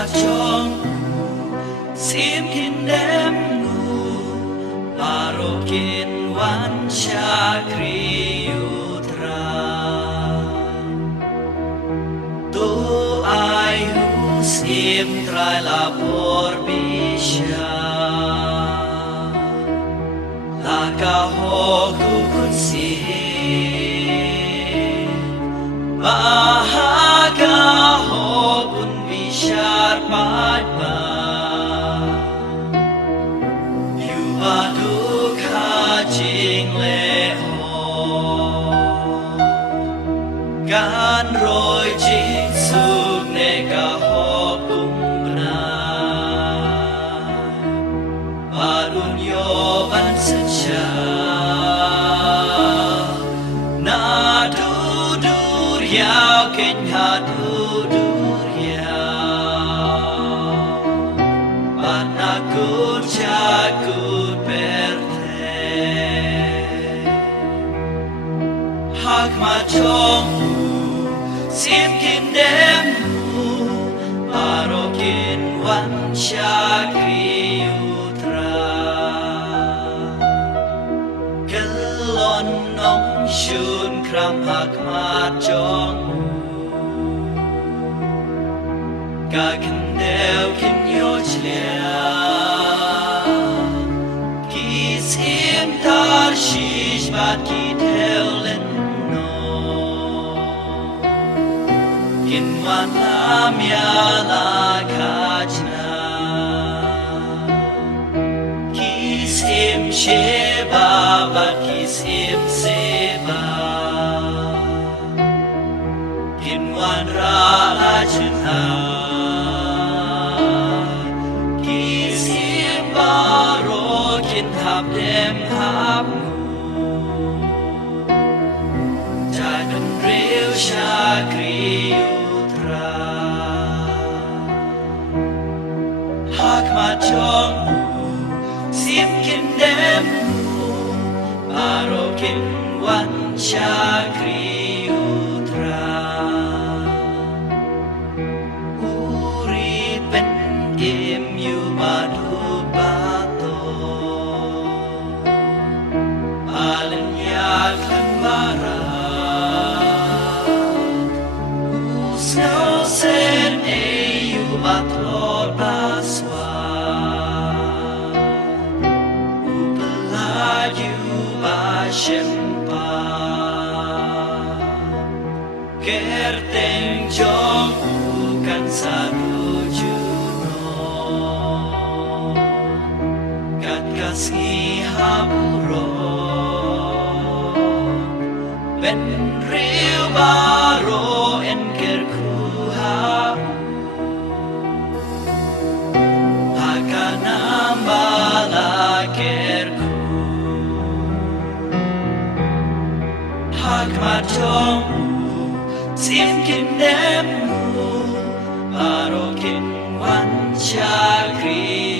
Hakmachong sim kindemnu parokin wan syakriutra tu ayu sim trai lapor bisya laka hoku kunsi bahaga hokun bishar padba Yuadukha jing leho Gan roi jing suk neka hokum bna Barun yo ban secha Na dudur yau kenya dudur yau Banakut jakut berte Hakmachongmu sim kindemmu Parokin wan syakriutra Kelon nong shun kram hakmachongmu Ka kendel kenyo chlia Ki sim tar shish bat ki telin no Kinwan lam ya la kachna Ki sim sheba bat ki sim seba Kinwan ra la chna Hab dem hab Jagan real syakriutra Hakmachongmu sim kindemmu Parokin wan syakriutra Uripen im yu madu Snow sen ayu batlor baswa Upelaju basyempa Kerteng jong bukan sarujuno Kat kasih hamuro Ben riu baro enkerku hamu Hakana mbala kerku Hakmachongmu sim kindemmu Parokin wan syakri